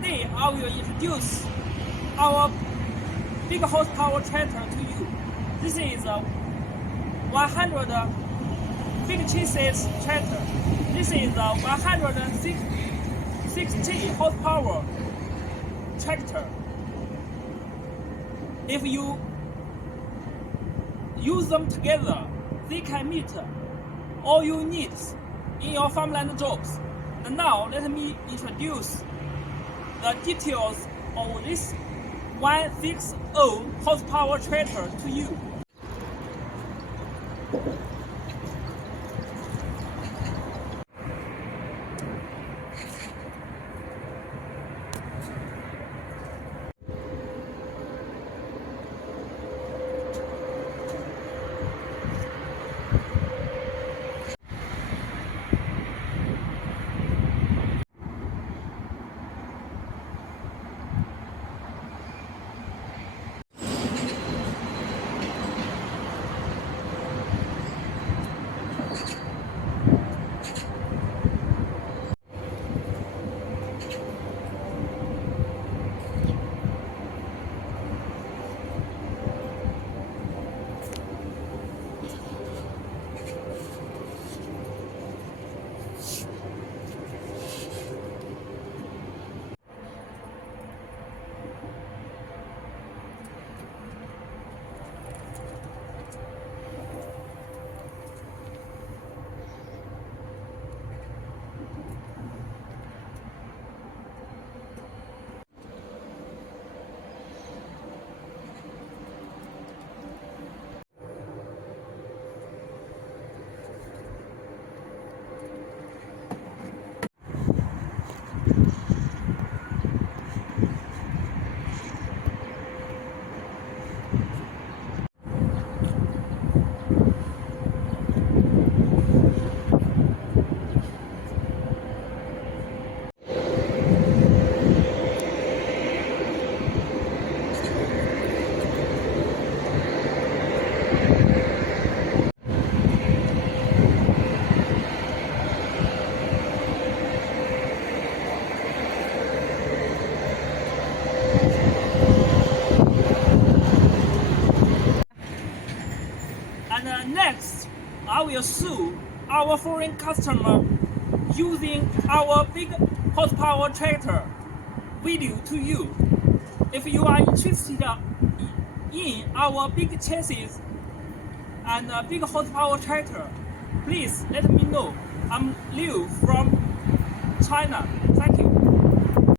Today I will introduce our big horsepower tractor to you. This is a 100 big chassis tractor. This is a 160 horsepower tractor. If you use them together, they can meet all your needs in your farmland jobs. And now let me introduce the details of this 160 horsepower tractor to you. And next, I will show our foreign customer using our big horsepower tractor video to you. If you are interested in our big chassis and big horsepower tractor, please let me know. I'm Liu from China. Thank